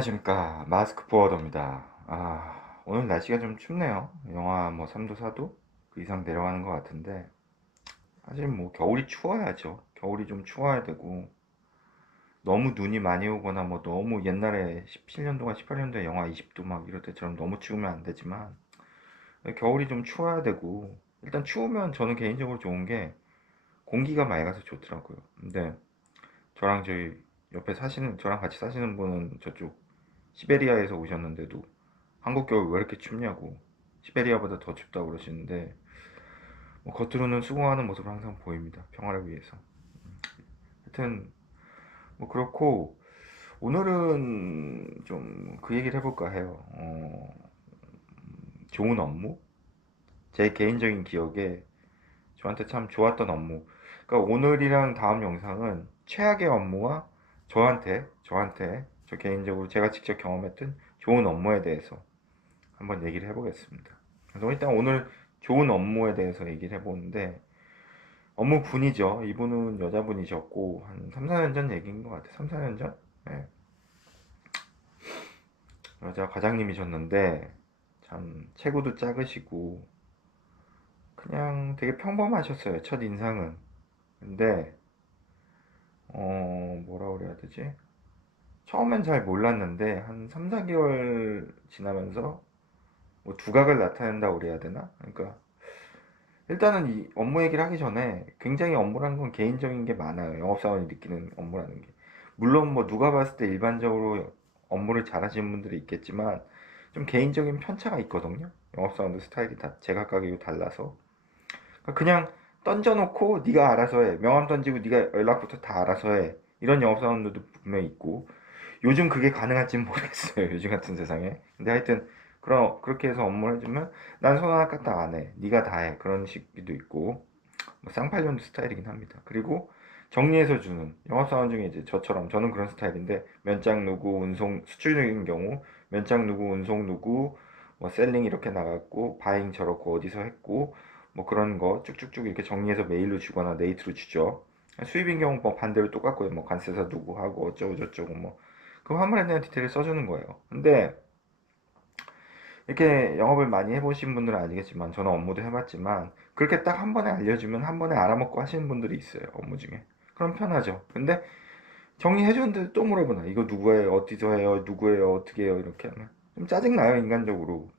안녕하십니까. 마스크 포워더입니다. 오늘 날씨가 좀 춥네요. 영하 뭐 3도, 4도? 그 이상 내려가는 것 같은데, 사실 뭐 겨울이 추워야죠. 겨울이 좀 추워야 되고, 너무 눈이 많이 오거나 뭐 너무 옛날에 17년도가 18년도에 영하 20도 막 이럴 때처럼 너무 추우면 안 되지만, 겨울이 좀 추워야 되고, 일단 추우면 저는 개인적으로 좋은 게 공기가 맑아서 좋더라고요. 근데 저희 옆에 사시는, 저랑 같이 사시는 분은 저쪽 시베리아에서 오셨는데도 한국 겨울 왜 이렇게 춥냐고, 시베리아보다 더 춥다고 그러시는데, 뭐 겉으로는 수긍하는 모습을 항상 보입니다. 평화를 위해서. 하여튼 뭐 그렇고, 오늘은 좀 그 얘기를 해볼까 해요. 좋은 업무? 제 개인적인 기억에 저한테 참 좋았던 업무. 그러니까 오늘이랑 다음 영상은 최악의 업무와 저 개인적으로 제가 직접 경험했던 좋은 업무에 대해서 한번 얘기를 해보겠습니다. 그래서 일단 오늘 좋은 업무에 대해서 얘기를 해보는데, 업무 분이죠. 이분은 여자분이셨고 한 3, 4년 전 얘기인 것 같아요. 3, 4년 전? 네. 여자 과장님이셨는데 참 체구도 작으시고 그냥 되게 평범하셨어요. 첫 인상은. 근데 뭐라 그래야 되지? 처음엔 잘 몰랐는데 한 3, 4개월 지나면서 뭐 두각을 나타낸다고 그래야 되나? 그러니까 일단은 이 업무 얘기를 하기 전에 굉장히 업무라는 건 개인적인 게 많아요. 영업사원이 느끼는 업무라는 게. 물론 뭐 누가 봤을 때 일반적으로 업무를 잘하시는 분들이 있겠지만 좀 개인적인 편차가 있거든요. 영업사원들 스타일이 다 제각각이고 달라서. 그러니까 그냥 던져놓고 네가 알아서 해. 명함 던지고 네가 연락부터 다 알아서 해. 이런 영업사원들도 분명히 있고, 요즘 그게 가능할지는 모르겠어요. 요즘 같은 세상에. 근데 하여튼 그렇게 해서 업무를 해주면 난 손 하나 까딱 안 해. 네가 다 해. 그런 식도 있고, 뭐 쌍팔년도 스타일이긴 합니다. 그리고 정리해서 주는 영업사원 중에 이제 저는 그런 스타일인데, 면장 누구, 운송 수출적인 경우 면장 누구, 운송 누구, 뭐 셀링 이렇게 나갔고 바잉 저렇고 어디서 했고 뭐 그런 거 쭉쭉쭉 이렇게 정리해서 메일로 주거나 네이트로 주죠. 수입인 경우 뭐 반대로 똑같고요. 뭐 관세사 누구 하고 어쩌고 저쩌고 뭐 그 화물에 대한 디테일을 써주는 거예요. 근데 이렇게 영업을 많이 해보신 분들은 아시겠지만, 저는 업무도 해봤지만 그렇게 딱 한 번에 알려주면 한 번에 알아먹고 하시는 분들이 있어요. 업무 중에. 그럼 편하죠. 근데 정리해줬는데 또 물어보나, 이거 누구예요, 어디서 해요, 누구예요, 어떻게 해요, 이렇게 하면 좀 짜증나요, 인간적으로.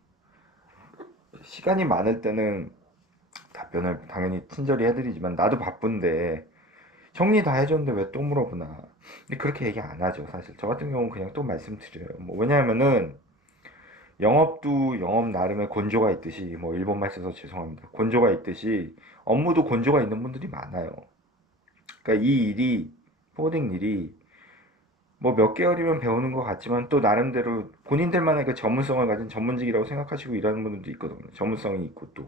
시간이 많을 때는 답변을 당연히 친절히 해드리지만 나도 바쁜데 정리 다 해줬는데 왜 또 물어보나. 근데 그렇게 얘기 안 하죠. 사실 저 같은 경우는 그냥 또 말씀드려요. 뭐 왜냐하면은 영업도 영업 나름의 곤조가 있듯이, 뭐 일본말 써서 죄송합니다, 곤조가 있듯이 업무도 곤조가 있는 분들이 많아요. 그러니까 이 일이, 포워딩 일이 뭐 몇 개월이면 배우는 것 같지만 또 나름대로 본인들만의 그 전문성을 가진 전문직이라고 생각하시고 일하는 분들도 있거든요. 전문성이 있고 또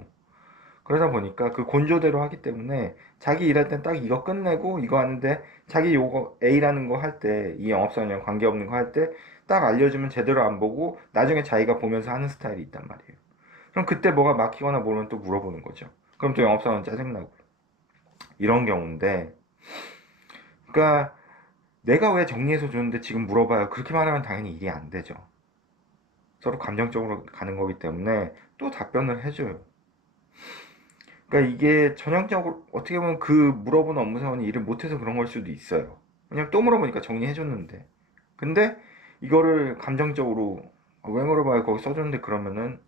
그러다 보니까 그 곤조대로 하기 때문에 자기 일할 땐 딱 이거 끝내고 이거 하는데, 자기 요거 A라는 거 할 때, 이 영업사원이랑 관계없는 거 할 때 딱 알려주면 제대로 안 보고 나중에 자기가 보면서 하는 스타일이 있단 말이에요. 그럼 그때 뭐가 막히거나 모르면 또 물어보는 거죠. 그럼 또 영업사원 짜증나고 이런 경우인데, 그러니까 내가 왜 정리해서 줬는데 지금 물어봐요, 그렇게 말하면 당연히 일이 안 되죠. 서로 감정적으로 가는 거기 때문에 또 답변을 해줘요. 그러니까 이게 전형적으로 어떻게 보면 그 물어본 업무사원이 일을 못해서 그런 걸 수도 있어요. 그냥 또 물어보니까 정리해줬는데. 근데 이거를 감정적으로 왜 물어봐요, 거기 써줬는데, 그러면은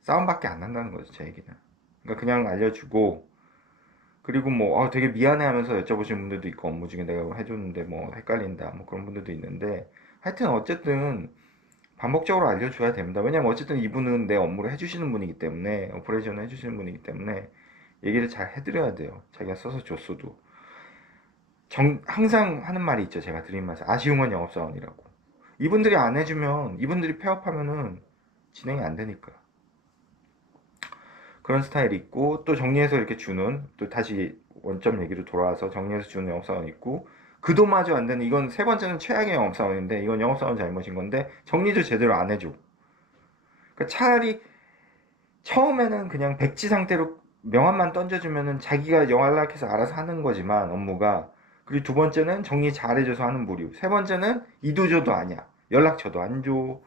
싸움밖에 안 난다는 거죠, 제 얘기는. 그러니까 그냥 알려주고, 그리고 뭐 되게 미안해하면서 여쭤보시는 분들도 있고, 업무 중에 내가 해줬는데 뭐 헷갈린다 뭐 그런 분들도 있는데, 하여튼 어쨌든 반복적으로 알려줘야 됩니다. 왜냐면 어쨌든 이분은 내 업무를 해주시는 분이기 때문에, 오퍼레이션을 해주시는 분이기 때문에 얘기를 잘 해드려야 돼요. 자기가 써서 줬어도. 항상 하는 말이 있죠. 제가 드린 말씀. 아쉬움은 영업사원이라고. 이분들이 안 해주면, 이분들이 폐업하면은 진행이 안 되니까. 그런 스타일이 있고, 또 정리해서 이렇게 주는, 또 다시 원점 얘기로 돌아와서 정리해서 주는 영업사원 있고, 그도마저 안 되는, 이건 세 번째는 최악의 영업사원인데, 이건 영업사원 잘못인 건데, 정리도 제대로 안 해줘. 그러니까 차라리 처음에는 그냥 백지 상태로 명함만 던져주면은 자기가 연락해서 알아서 하는 거지만, 업무가. 그리고 두 번째는 정리 잘해줘서 하는 부류. 세 번째는 이도저도 아니야. 연락처도 안 줘.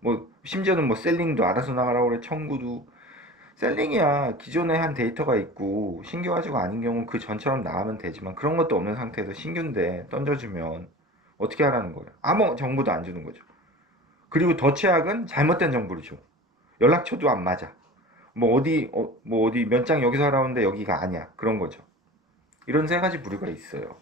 뭐 심지어는 뭐 셀링도 알아서 나가라고 그래. 청구도 셀링이야. 기존에 한 데이터가 있고 신규 가지고 아닌 경우 그 전처럼 나가면 되지만 그런 것도 없는 상태에서 신규인데 던져주면 어떻게 하라는 거예요? 아무 정보도 안 주는 거죠. 그리고 더 최악은 잘못된 정보를 줘. 연락처도 안 맞아. 뭐 어디 몇 장 여기서 하라는데 여기가 아니야. 그런 거죠. 이런 세 가지 부류가 있어요.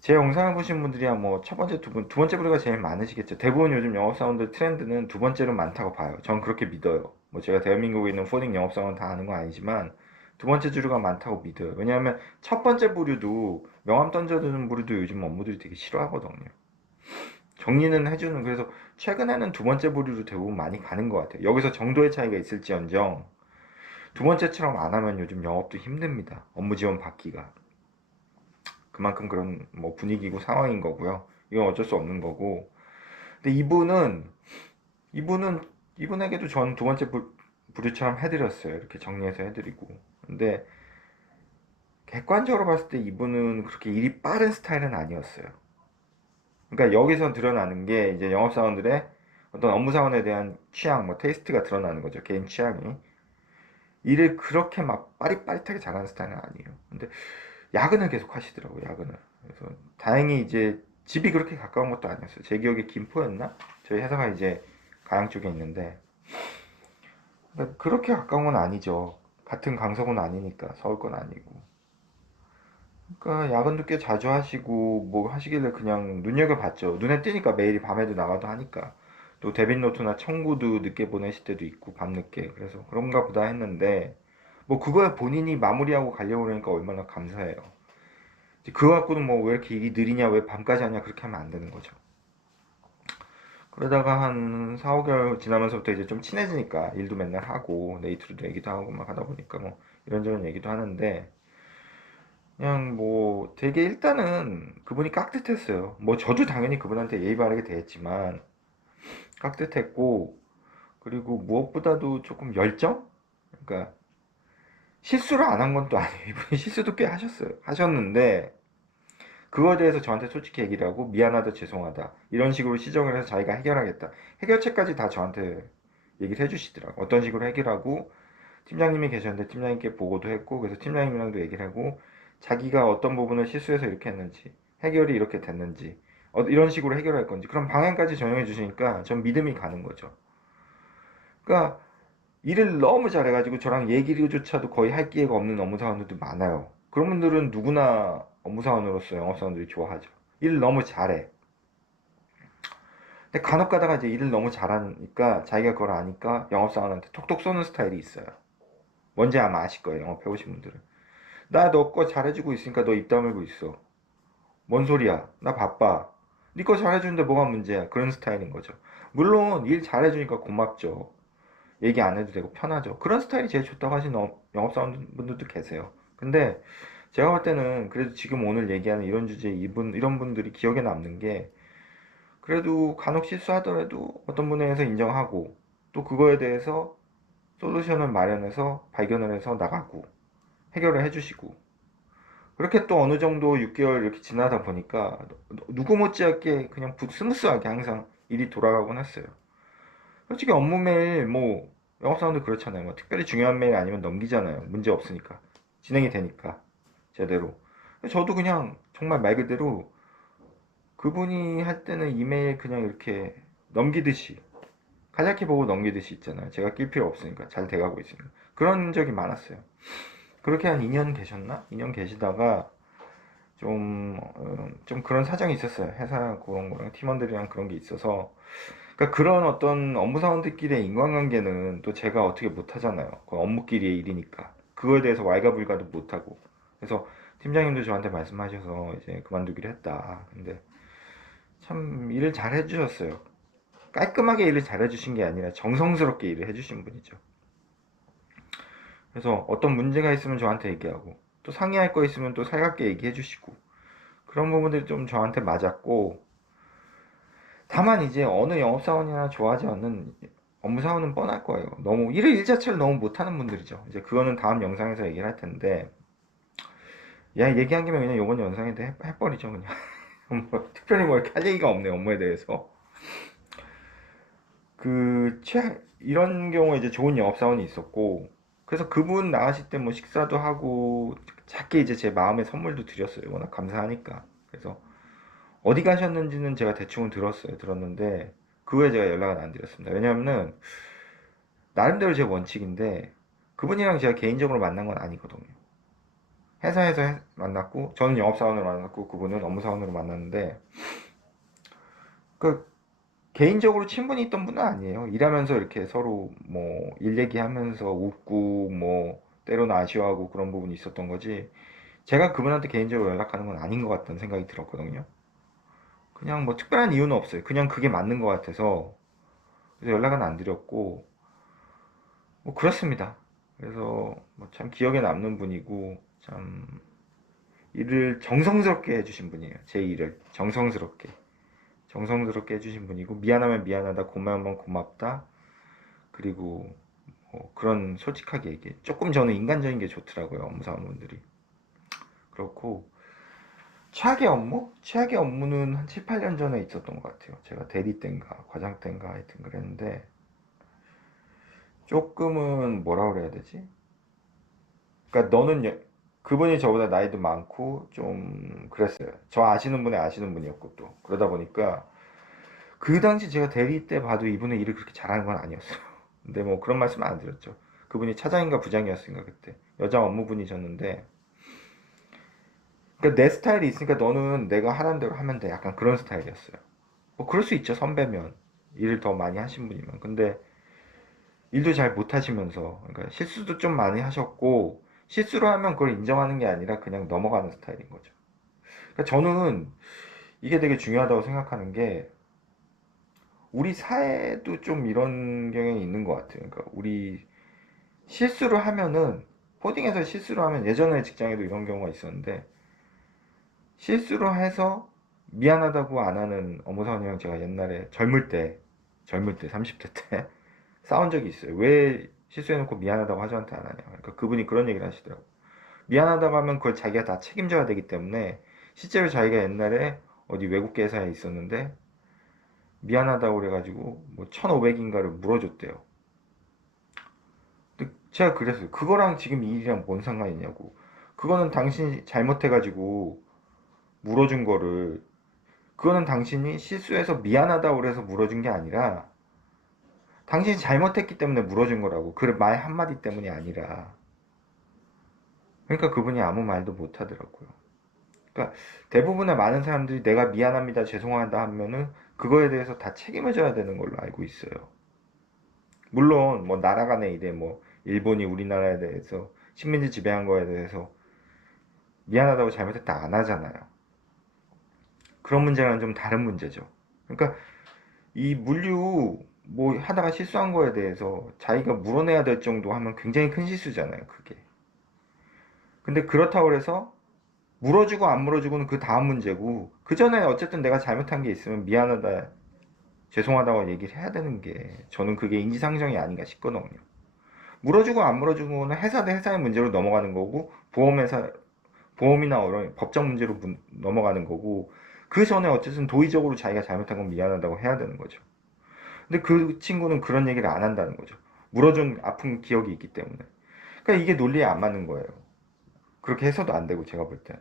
제 영상을 보신 분들이야 뭐 첫 번째, 두 번째 부류가 제일 많으시겠죠. 대부분 요즘 영업사원들 트렌드는 두 번째로 많다고 봐요. 전 그렇게 믿어요. 뭐 제가 대한민국에 있는 포딩 영업사원 다 아는 건 아니지만 두 번째 주류가 많다고 믿어요. 왜냐하면 첫 번째 부류도 명함 던져주는 부류도 요즘 업무들이 되게 싫어하거든요. 정리는 해주는, 그래서 최근에는 두 번째 부류로 대부분 많이 가는 것 같아요. 여기서 정도의 차이가 있을지언정 두 번째처럼 안 하면 요즘 영업도 힘듭니다. 업무 지원 받기가. 그만큼 그런 뭐 분위기고 상황인 거고요. 이건 어쩔 수 없는 거고. 근데 이분은 이분에게도 전 두 번째 부류처럼 해드렸어요. 이렇게 정리해서 해드리고. 근데 객관적으로 봤을 때 이분은 그렇게 일이 빠른 스타일은 아니었어요. 그러니까 여기서 드러나는 게 이제 영업사원들의 어떤 업무사원에 대한 취향, 뭐 테이스트가 드러나는 거죠. 개인 취향이. 일을 그렇게 막 빠릿빠릿하게 잘하는 스타일은 아니에요. 근데 야근을 계속 하시더라고요. 야근을. 그래서 다행히 이제 집이 그렇게 가까운 것도 아니었어요. 제 기억에 김포였나? 저희 회사가 이제 가양 쪽에 있는데 그렇게 가까운 건 아니죠. 같은 강서구는 아니니까 서울 건 아니고. 그러니까 야근도 꽤 자주 하시고 뭐 하시길래 그냥 눈여겨봤죠. 눈에 띄니까 매일 밤에도 나가도 하니까. 또 데뷔노트나 청구도 늦게 보내실 때도 있고 밤늦게. 그래서 그런가 보다 했는데 뭐 그거에 본인이 마무리하고 가려고 그러니까 얼마나 감사해요. 그거 갖고는 뭐 왜 이렇게 일이 느리냐, 왜 밤까지 하냐, 그렇게 하면 안 되는 거죠. 그러다가 한 4, 5개월 지나면서부터 이제 좀 친해지니까 일도 맨날 하고 네이트로도 얘기도 하고 막 하다 보니까 뭐 이런저런 얘기도 하는데 그냥 뭐 되게 일단은 그분이 깍듯했어요. 뭐 저도 당연히 그분한테 예의 바르게 대했지만 깍듯했고, 그리고 무엇보다도 조금 열정? 그러니까 실수를 안 한 건 또 아니에요. 이분이 실수도 꽤 하셨어요. 하셨는데 그거에 대해서 저한테 솔직히 얘기를 하고 미안하다, 죄송하다 이런 식으로 시정을 해서 자기가 해결하겠다, 해결책까지 다 저한테 얘기를 해주시더라고. 어떤 식으로 해결하고, 팀장님이 계셨는데 팀장님께 보고도 했고, 그래서 팀장님이랑도 얘기를 하고 자기가 어떤 부분을 실수해서 이렇게 했는지, 해결이 이렇게 됐는지, 이런 식으로 해결할 건지 그런 방향까지 전형해 주시니까 전 믿음이 가는 거죠. 그러니까 일을 너무 잘해가지고 저랑 얘기조차도 거의 할 기회가 없는 업무사원들도 많아요. 그런 분들은 누구나 업무사원으로서 영업사원들이 좋아하죠. 일을 너무 잘해. 근데 간혹 가다가 이제 일을 너무 잘하니까 자기가 그걸 아니까 영업사원한테 톡톡 쏘는 스타일이 있어요. 뭔지 아마 아실 거예요. 영업해보신 분들은. 나 너 거 잘해주고 있으니까 너 입 다물고 있어. 뭔 소리야? 나 바빠. 네 거 잘해주는데 뭐가 문제야? 그런 스타일인 거죠. 물론 일 잘해주니까 고맙죠. 얘기 안 해도 되고 편하죠. 그런 스타일이 제일 좋다고 하시는 영업사원분들도 계세요. 근데 제가 볼 때는 그래도 지금 오늘 얘기하는 이런 주제, 이런 분들이 기억에 남는 게, 그래도 간혹 실수하더라도 어떤 분야에서 인정하고 또 그거에 대해서 솔루션을 마련해서 발견을 해서 나가고 해결을 해주시고, 그렇게 또 어느 정도 6개월 이렇게 지나다 보니까 누구 못지않게 그냥 스무스하게 항상 일이 돌아가곤 했어요. 솔직히 업무 메일 뭐 영업사원도 그렇잖아요. 뭐 특별히 중요한 메일 아니면 넘기잖아요. 문제 없으니까, 진행이 되니까 제대로. 저도 그냥 정말 말 그대로 그분이 할 때는 이메일 그냥 이렇게 넘기듯이, 간략히 보고 넘기듯이 있잖아요. 제가 낄 필요 없으니까, 잘 돼가고 있으니까. 그런 적이 많았어요. 그렇게 한 2년 계셨나? 2년 계시다가 좀 그런 사정이 있었어요. 회사 그런 거랑 팀원들이랑 그런 게 있어서. 그러니까 그런 어떤 업무사원들끼리의 인간관계는 또 제가 어떻게 못하잖아요. 그건 업무끼리의 일이니까. 그거에 대해서 왈가불가도 못하고. 그래서 팀장님도 저한테 말씀하셔서 이제 그만두기로 했다. 근데 참 일을 잘 해주셨어요. 깔끔하게 일을 잘 해주신 게 아니라 정성스럽게 일을 해주신 분이죠. 그래서 어떤 문제가 있으면 저한테 얘기하고, 또 상의할 거 있으면 또 살갑게 얘기해 주시고, 그런 부분들이 좀 저한테 맞았고, 다만 이제 어느 영업사원이나 좋아하지 않는 업무사원은 뻔할 거예요. 너무 일 자체를 너무 못하는 분들이죠. 이제 그거는 다음 영상에서 얘기를 할 텐데, 야, 얘기한 김에 그냥 요번 영상에도 해버리죠, 그냥. 뭐 특별히 뭐 이렇게 할 얘기가 없네요, 업무에 대해서. 이런 경우에 이제 좋은 영업사원이 있었고, 그래서 그분 나가실 때 뭐 식사도 하고, 작게 이제 제 마음의 선물도 드렸어요. 워낙 감사하니까. 그래서 어디 가셨는지는 제가 대충은 들었는데, 그 후에 제가 연락은 안 드렸습니다. 왜냐면은, 나름대로 제 원칙인데, 그분이랑 제가 개인적으로 만난 건 아니거든요. 회사에서 만났고, 저는 영업사원으로 만났고, 그분은 업무사원으로 만났는데, 그 개인적으로 친분이 있던 분은 아니에요. 일하면서 이렇게 서로 뭐 일 얘기하면서 웃고 뭐 때로는 아쉬워하고 그런 부분이 있었던 거지. 제가 그분한테 개인적으로 연락하는 건 아닌 것 같다는 생각이 들었거든요. 그냥 뭐 특별한 이유는 없어요. 그냥 그게 맞는 것 같아서 그래서 연락은 안 드렸고 뭐 그렇습니다. 그래서 뭐 참 기억에 남는 분이고 참 일을 정성스럽게 해주신 분이에요. 제 일을 정성스럽게 해주신 분이고 미안하면 미안하다, 고마우면 고맙다. 그리고 그런 솔직하게 얘기해. 조금 저는 인간적인 게 좋더라고요. 업무사원분들이. 그렇고 최악의 업무? 최악의 업무는 한 7, 8년 전에 있었던 것 같아요. 제가 대리 때인가 과장 때인가 하여튼 그랬는데 조금은 뭐라 그래야 되지? 그러니까 그분이 저보다 나이도 많고 좀 그랬어요. 저 아시는 분이 아시는 분이었고 또 그러다 보니까 그 당시 제가 대리 때 봐도 이분의 일을 그렇게 잘하는 건 아니었어요. 근데 뭐 그런 말씀 안 드렸죠. 그분이 차장인가 부장이었으니까 그때 여자 업무분이셨는데 그러니까 내 스타일이 있으니까 너는 내가 하라는 대로 하면 돼. 약간 그런 스타일이었어요. 뭐 그럴 수 있죠. 선배면 일을 더 많이 하신 분이면. 근데 일도 잘 못하시면서 그러니까 실수도 좀 많이 하셨고 실수를 하면 그걸 인정하는 게 아니라 그냥 넘어가는 스타일인 거죠. 그러니까 저는 이게 되게 중요하다고 생각하는 게 우리 사회도 좀 이런 경향이 있는 것 같아요. 그러니까 우리 실수를 하면은 코딩에서 실수를 하면 예전에 직장에도 이런 경우가 있었는데 실수를 해서 미안하다고 안 하는 업무사원이랑 제가 옛날에 젊을 때 30대 때 싸운 적이 있어요. 왜 실수해놓고 미안하다고 하저한테 안 하냐. 그러니까 그분이 그런 얘기를 하시더라고요. 미안하다고 하면 그걸 자기가 다 책임져야 되기 때문에 실제로 자기가 옛날에 어디 외국계 회사에 있었는데 미안하다고 그래가지고 뭐 1,500인가를 물어줬대요. 근데 제가 그랬어요. 그거랑 지금 이 일이랑 뭔 상관이 있냐고. 그거는 당신이 잘못해가지고 물어준 거를 그거는 당신이 실수해서 미안하다고 그래서 물어준 게 아니라 당신이 잘못했기 때문에 물어준 거라고. 그 말 한마디 때문이 아니라. 그러니까 그분이 아무 말도 못 하더라고요. 그러니까 대부분의 많은 사람들이 내가 미안합니다, 죄송하다 하면은 그거에 대해서 다 책임을 져야 되는 걸로 알고 있어요. 물론 뭐 나라 간의 일에 뭐 일본이 우리나라에 대해서 식민지 지배한 거에 대해서 미안하다고 잘못했다 안 하잖아요. 그런 문제는 좀 다른 문제죠. 그러니까 이 물류 뭐 하다가 실수한 거에 대해서 자기가 물어내야 될 정도 하면 굉장히 큰 실수잖아요, 그게. 근데 그렇다고 해서 물어주고 안 물어주고는 그 다음 문제고, 그 전에 어쨌든 내가 잘못한 게 있으면 미안하다, 죄송하다고 얘기를 해야 되는 게 저는 그게 인지상정이 아닌가 싶거든요. 물어주고 안 물어주고는 회사 대 회사의 문제로 넘어가는 거고, 보험이나 이런 법적 문제로 넘어가는 거고, 그 전에 어쨌든 도의적으로 자기가 잘못한 건 미안하다고 해야 되는 거죠. 근데 그 친구는 그런 얘기를 안 한다는 거죠. 물어준 아픈 기억이 있기 때문에. 그러니까 이게 논리에 안 맞는 거예요. 그렇게 해서도 안 되고 제가 볼 때.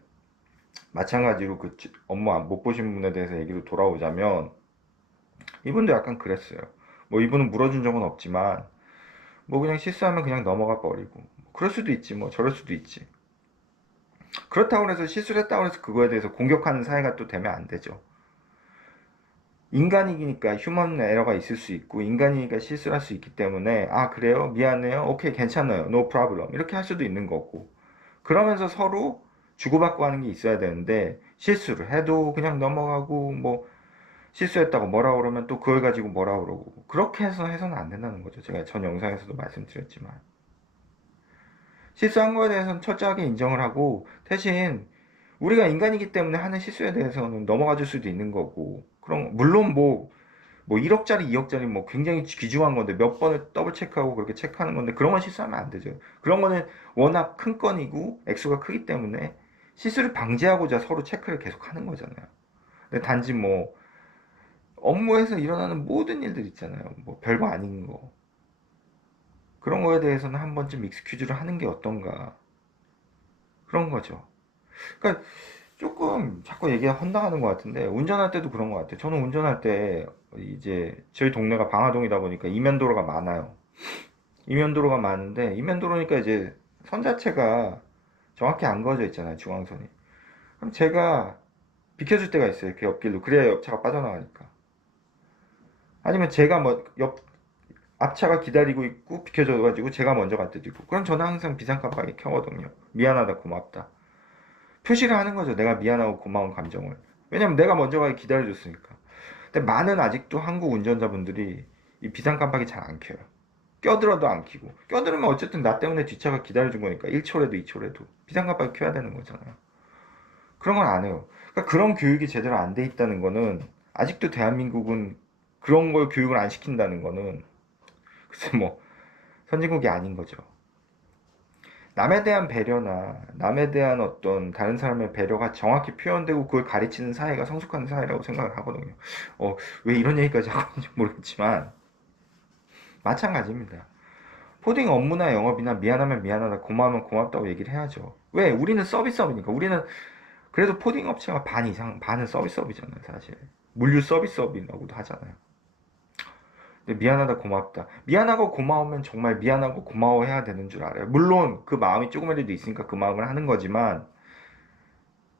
마찬가지로 그 업무 못 보신 분에 대해서 얘기로 돌아오자면 이분도 약간 그랬어요. 뭐 이분은 물어준 적은 없지만 뭐 그냥 실수하면 그냥 넘어가 버리고 그럴 수도 있지 뭐 저럴 수도 있지. 그렇다고 해서 실수를 했다고 해서 그거에 대해서 공격하는 사회가 또 되면 안 되죠. 인간이니까 휴먼 에러가 있을 수 있고 인간이니까 실수를 할 수 있기 때문에 아 그래요? 미안해요? 오케이 괜찮아요. No problem. 이렇게 할 수도 있는 거고 그러면서 서로 주고받고 하는 게 있어야 되는데 실수를 해도 그냥 넘어가고 뭐 실수했다고 뭐라 그러면 또 그걸 가지고 뭐라 그러고 그렇게 해서는 안 된다는 거죠. 제가 전 영상에서도 말씀드렸지만 실수한 거에 대해서는 철저하게 인정을 하고 대신 우리가 인간이기 때문에 하는 실수에 대해서는 넘어가 줄 수도 있는 거고 그럼 물론 뭐 1억짜리 2억짜리 뭐 굉장히 귀중한 건데 몇 번을 더블 체크하고 그렇게 체크하는 건데 그런 건 실수하면 안 되죠. 그런 거는 워낙 큰 건이고 액수가 크기 때문에 실수를 방지하고자 서로 체크를 계속 하는 거잖아요. 근데 단지 뭐 업무에서 일어나는 모든 일들 있잖아요. 뭐 별거 아닌 거. 그런 거에 대해서는 한 번쯤 익스큐즈를 하는 게 어떤가. 그런 거죠. 그러니까 조금 자꾸 얘기가 헌당하는 것 같은데 운전할 때도 그런 것 같아요. 저는 운전할 때 이제 저희 동네가 방화동이다 보니까 이면도로가 많아요. 이면도로가 많은데 이면도로니까 이제 선 자체가 정확히 안 그어져 있잖아요. 중앙선이. 그럼 제가 비켜줄 때가 있어요. 이렇게 옆길로. 그래야 옆차가 빠져나가니까. 아니면 제가 뭐 앞차가 기다리고 있고 비켜줘가지고 제가 먼저 갈 때도 있고. 그럼 저는 항상 비상깜빡이 켜거든요. 미안하다, 고맙다. 표시를 하는 거죠. 내가 미안하고 고마운 감정을. 왜냐면 내가 먼저 가기 기다려줬으니까. 근데 많은 아직도 한국 운전자분들이 이 비상깜빡이 잘 안 켜요. 껴들어도 안 켜고. 껴들으면 어쨌든 나 때문에 뒷차가 기다려준 거니까 1초라도 2초라도 비상깜빡이 켜야 되는 거잖아요. 그런 건 안 해요. 그러니까 그런 교육이 제대로 안 돼 있다는 거는 아직도 대한민국은 그런 걸 교육을 안 시킨다는 거는 글쎄 뭐 선진국이 아닌 거죠. 남에 대한 배려나 남에 대한 어떤 다른 사람의 배려가 정확히 표현되고 그걸 가르치는 사회가 성숙한 사회라고 생각을 하거든요. 왜 이런 얘기까지 하고 있는지 모르겠지만 마찬가지입니다. 코딩 업무나 영업이나 미안하면 미안하다, 고마우면 고맙다고 얘기를 해야죠. 왜? 우리는 서비스업이니까. 우리는 그래도 포딩 업체가 반 이상, 반은 서비스업이잖아요, 사실. 물류 서비스업이라고도 하잖아요. 근데 미안하다, 고맙다. 미안하고 고마우면 정말 미안하고 고마워해야 되는 줄 알아요. 물론 그 마음이 조금이라도 있으니까 그 마음을 하는 거지만,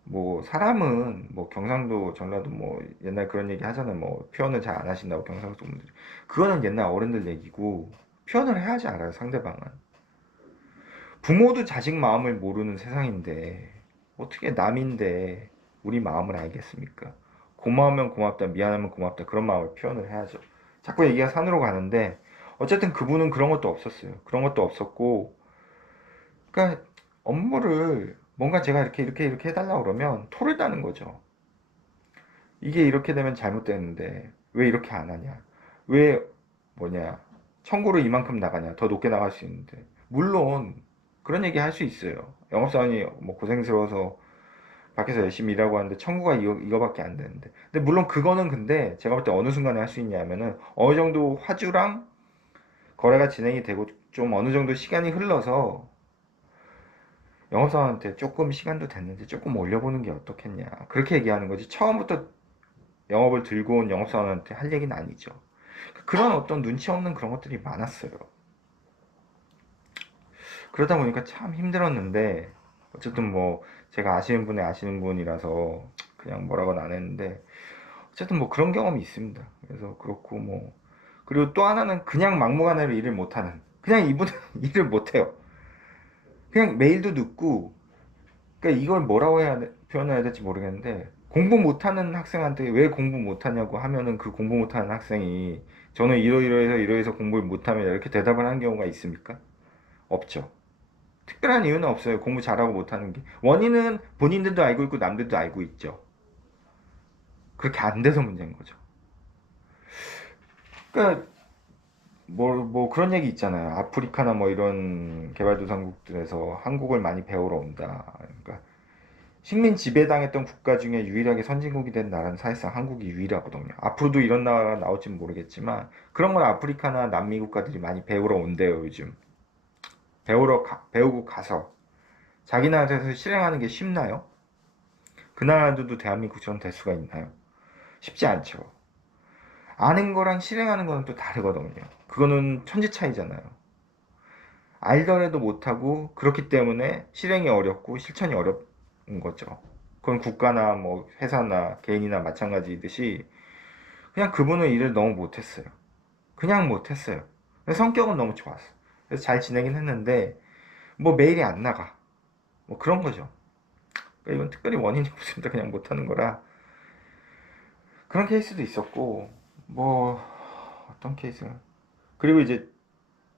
뭐 사람은 뭐 경상도, 전라도 뭐 옛날 그런 얘기 하잖아요. 뭐 표현을 잘 안 하신다고 경상도 분들이. 그거는 옛날 어른들 얘기고 표현을 해야지 알아요, 상대방은. 부모도 자식 마음을 모르는 세상인데 어떻게 남인데 우리 마음을 알겠습니까? 고마우면 고맙다, 미안하면 고맙다 그런 마음을 표현을 해야죠. 자꾸 얘기가 산으로 가는데 어쨌든 그분은 그런 것도 없었어요. 그런 것도 없었고, 그러니까 업무를 뭔가 제가 이렇게 해달라고 그러면 토를 따는 거죠. 이게 이렇게 되면 잘못되는데 왜 이렇게 안 하냐? 왜 뭐냐? 청구로 이만큼 나가냐? 더 높게 나갈 수 있는데. 물론 그런 얘기 할 수 있어요. 영업사원이 뭐 고생스러워서 밖에서 열심히 일하고 하는데 청구가 이거밖에 안 되는데. 근데 물론 그거는 근데 제가 볼 때 어느 순간에 할 수 있냐면은 어느 정도 화주랑 거래가 진행이 되고 좀 어느 정도 시간이 흘러서 영업사원한테 조금 시간도 됐는데 조금 올려보는 게 어떻겠냐. 그렇게 얘기하는 거지. 처음부터 영업을 들고 온 영업사원한테 할 얘기는 아니죠. 그런 어떤 눈치 없는 그런 것들이 많았어요. 그러다 보니까 참 힘들었는데 어쨌든 뭐 제가 아시는 분이 아시는 분이라서 그냥 뭐라고는 안 했는데 어쨌든 뭐 그런 경험이 있습니다. 그래서 그렇고 뭐 그리고 또 하나는 그냥 막무가내로 일을 못하는, 그냥 이분은 일을 못해요. 그냥 메일도 늦고, 그러니까 이걸 뭐라고 표현해야 될지 모르겠는데 공부 못하는 학생한테 왜 공부 못하냐고 하면은 그 공부 못하는 학생이 저는 이러이러해서 공부를 못합니다 이렇게 대답을 하는 경우가 있습니까? 없죠. 특별한 이유는 없어요. 공부 잘하고 못하는 게. 원인은 본인들도 알고 있고 남들도 알고 있죠. 그렇게 안 돼서 문제인 거죠. 그러니까 뭐 그런 얘기 있잖아요. 아프리카나 뭐 이런 개발도상국들에서 한국을 많이 배우러 온다. 그러니까 식민 지배당했던 국가 중에 유일하게 선진국이 된 나라는 사실상 한국이 유일하거든요. 앞으로도 이런 나라가 나올지는 모르겠지만 그런 걸 아프리카나 남미 국가들이 많이 배우러 온대요, 요즘. 배우고 가서 자기 나라에서 실행하는 게 쉽나요? 그 나라들도 대한민국처럼 될 수가 있나요? 쉽지 않죠. 아는 거랑 실행하는 거는 또 다르거든요. 그거는 천지 차이잖아요. 알더라도 못하고 그렇기 때문에 실행이 어렵고 실천이 어려운 거죠. 그건 국가나 뭐 회사나 개인이나 마찬가지듯이 그냥 그분은 일을 너무 못했어요. 그냥 못했어요. 성격은 너무 좋았어. 그래서 잘 지내긴 했는데 뭐 메일이 안 나가. 뭐 그런 거죠. 그러니까 이건 특별히 원인이 없습니다. 그냥 못하는 거라. 그런 케이스도 있었고 뭐 어떤 케이스. 그리고 이제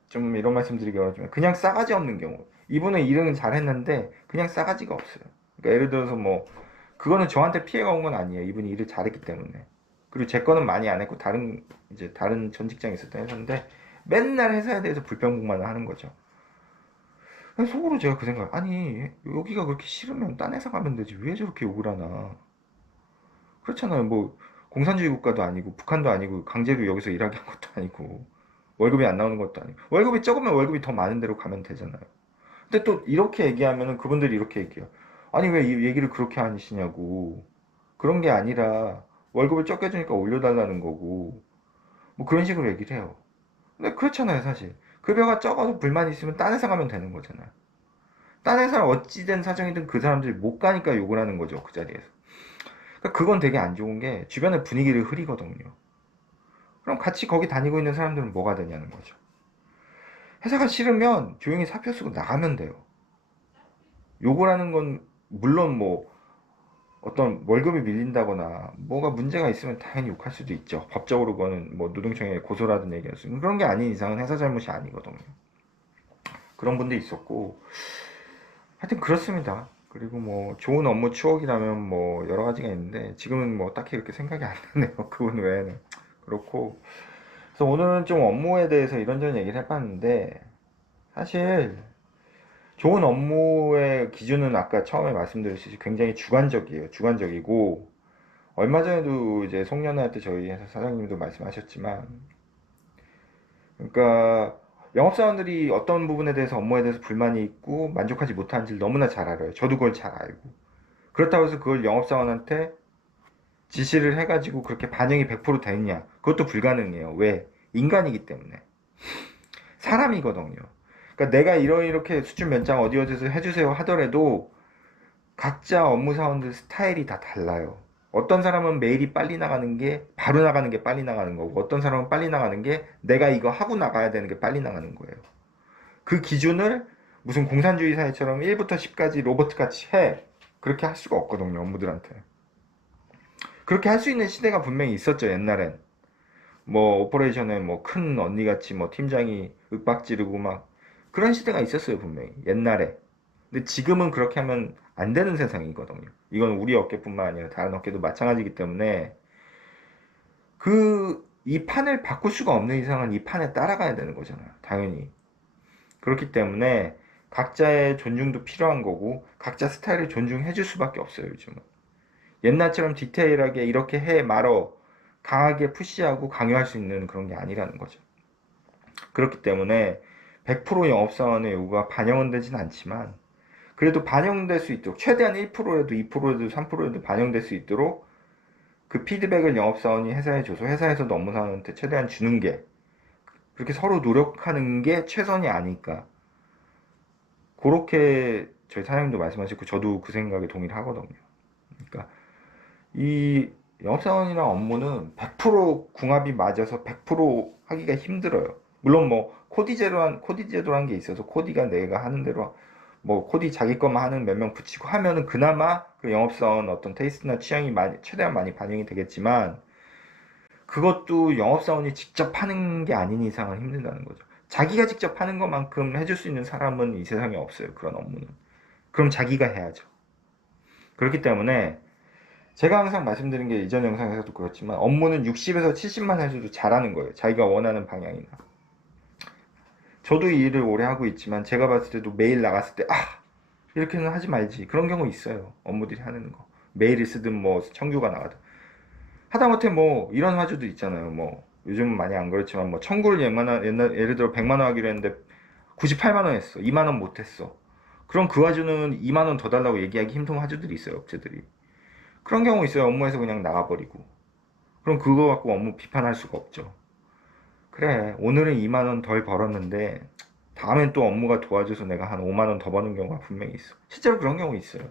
좀 이런 말씀 드리기 어렵지만 그냥 싸가지 없는 경우. 이분은 일은 잘했는데 그냥 싸가지가 없어요. 그러니까 예를 들어서 뭐 그거는 저한테 피해가 온 건 아니에요. 이분이 일을 잘했기 때문에. 그리고 제 거는 많이 안 했고 다른 전 직장에 있었던 회사인데 맨날 회사에 대해서 불평불만을 하는 거죠. 속으로 제가 그 생각, 아니 여기가 그렇게 싫으면 딴 회사 가면 되지 왜 저렇게 욕을 하나. 그렇잖아요. 뭐 공산주의 국가도 아니고 북한도 아니고 강제로 여기서 일하게 한 것도 아니고 월급이 안 나오는 것도 아니고 월급이 적으면 월급이 더 많은 데로 가면 되잖아요. 근데 또 이렇게 얘기하면은 그분들이 이렇게 얘기해요. 아니 왜 이 얘기를 그렇게 하시냐고. 그런 게 아니라 월급을 적게 주니까 올려달라는 거고 뭐 그런 식으로 얘기를 해요. 근데 그렇잖아요 사실. 급여가 적어서 불만이 있으면 딴 회사 가면 되는 거잖아요. 딴 회사 어찌된 사정이든 그 사람들이 못 가니까 욕을 하는 거죠 그 자리에서. 그러니까 그건 되게 안 좋은 게 주변의 분위기를 흐리거든요. 그럼 같이 거기 다니고 있는 사람들은 뭐가 되냐는 거죠. 회사가 싫으면 조용히 사표 쓰고 나가면 돼요. 욕을 하는 건 물론 뭐 어떤 월급이 밀린다거나 뭐가 문제가 있으면 당연히 욕할 수도 있죠. 법적으로 그거는 뭐 노동청에 고소라든 얘기할 수 있는 그런 게 아닌 이상은 회사 잘못이 아니거든요. 그런 분도 있었고 하여튼 그렇습니다. 그리고 뭐 좋은 업무 추억이라면 뭐 여러 가지가 있는데 지금은 뭐 딱히 그렇게 생각이 안 나네요. 그분 외에는. 그렇고 그래서 오늘은 좀 업무에 대해서 이런저런 얘기를 해봤는데 사실 좋은 업무의 기준은 아까 처음에 말씀드렸듯이 굉장히 주관적이에요. 주관적이고 얼마 전에도 이제 송년회 때 저희 회사 사장님도 말씀하셨지만 그러니까 영업사원들이 어떤 부분에 대해서 업무에 대해서 불만이 있고 만족하지 못하는지를 너무나 잘 알아요. 저도 그걸 잘 알고. 그렇다고 해서 그걸 영업사원한테 지시를 해가지고 그렇게 반영이 100% 되느냐? 그것도 불가능해요. 왜? 인간이기 때문에. 사람이거든요. 그러니까 내가 이렇게 수준 면장 어디 어디서 해주세요 하더라도 각자 업무 사원들 스타일이 다 달라요. 어떤 사람은 메일이 빨리 나가는 게 바로 나가는 게 빨리 나가는 거고 어떤 사람은 빨리 나가는 게 내가 이거 하고 나가야 되는 게 빨리 나가는 거예요. 그 기준을 무슨 공산주의 사회처럼 1부터 10까지 로봇 같이 해. 그렇게 할 수가 없거든요, 업무들한테. 그렇게 할 수 있는 시대가 분명히 있었죠, 옛날엔. 뭐 오퍼레이션에 뭐 큰 언니 같이 뭐 팀장이 윽박 지르고 막 그런 시대가 있었어요, 분명히. 옛날에. 근데 지금은 그렇게 하면 안 되는 세상이거든요. 이건 우리 업계뿐만 아니라 다른 업계도 마찬가지이기 때문에 이 판을 바꿀 수가 없는 이상은 이 판에 따라가야 되는 거잖아요. 당연히. 그렇기 때문에 각자의 존중도 필요한 거고 각자 스타일을 존중해 줄 수밖에 없어요, 요즘은. 옛날처럼 디테일하게 이렇게 해 말어 강하게 푸시하고 강요할 수 있는 그런 게 아니라는 거죠. 그렇기 때문에 100% 영업사원의 요구가 반영은 되진 않지만 그래도 반영될 수 있도록 최대한 1%라도 2%라도 3%라도 반영될 수 있도록 그 피드백을 영업사원이 회사에 줘서 회사에서도 업무사원한테 최대한 주는 게 그렇게 서로 노력하는 게 최선이 아닐까 그렇게 저희 사장님도 말씀하셨고 저도 그 생각에 동의를 하거든요. 그러니까 이 영업사원이랑 업무는 100% 궁합이 맞아서 100% 하기가 힘들어요. 물론 뭐 코디 제도란 게 있어서 코디가 내가 하는 대로 뭐 코디 자기 것만 하는 몇 명 붙이고 하면은 그나마 그 영업사원 어떤 테이스트나 취향이 최대한 많이 반영이 되겠지만 그것도 영업사원이 직접 하는 게 아닌 이상은 힘들다는 거죠. 자기가 직접 하는 것만큼 해줄 수 있는 사람은 이 세상에 없어요. 그런 업무는. 그럼 자기가 해야죠. 그렇기 때문에 제가 항상 말씀드린 게 이전 영상에서도 그렇지만 업무는 60에서 70만 해줘도 잘하는 거예요. 자기가 원하는 방향이나. 저도 이 일을 오래 하고 있지만 제가 봤을 때도 메일 나갔을 때 이렇게는 하지 말지 그런 경우 있어요. 업무들이 하는 거. 메일을 쓰든 뭐 청규가 나가든 하다못해 뭐 이런 화주도 있잖아요. 뭐 요즘은 많이 안 그렇지만 뭐 청구를 예를 들어 100만 원 하기로 했는데 98만 원 했어. 2만 원 못 했어. 그럼 그 화주는 2만 원 더 달라고 얘기하기 힘든 화주들이 있어요. 업체들이. 그런 경우 있어요. 업무에서 그냥 나가버리고. 그럼 그거 갖고 업무 비판할 수가 없죠. 그래, 오늘은 2만 원 덜 벌었는데 다음엔 또 업무가 도와줘서 내가 한 5만 원 더 버는 경우가 분명히 있어. 실제로 그런 경우 있어요.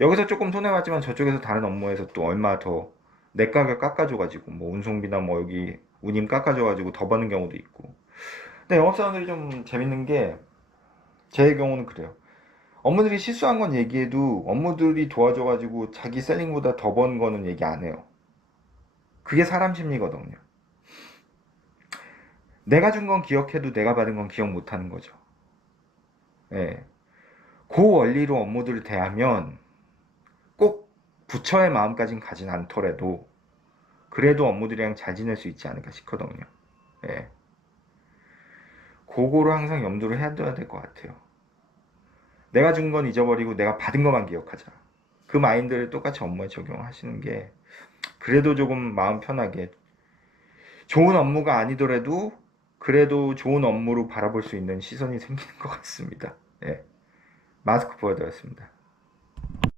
여기서 조금 손해봤지만 저쪽에서 다른 업무에서 또 얼마 더 내 가격 깎아줘가지고 뭐 운송비나 뭐 여기 운임 깎아줘가지고 더 버는 경우도 있고. 근데 영업사원들이 좀 재밌는 게 제 경우는 그래요. 업무들이 실수한 건 얘기해도 업무들이 도와줘가지고 자기 셀링보다 더 번 거는 얘기 안 해요. 그게 사람 심리거든요. 내가 준 건 기억해도 내가 받은 건 기억 못 하는 거죠. 예. 그 원리로 업무들을 대하면 꼭 부처의 마음까진 가진 않더라도 그래도 업무들이랑 잘 지낼 수 있지 않을까 싶거든요. 예. 그거를 항상 염두를 해둬야 될 것 같아요. 내가 준 건 잊어버리고 내가 받은 것만 기억하자. 그 마인드를 똑같이 업무에 적용하시는 게 그래도 조금 마음 편하게 좋은 업무가 아니더라도 그래도 좋은 업무로 바라볼 수 있는 시선이 생기는 것 같습니다. 예. 마스크 보여드렸습니다.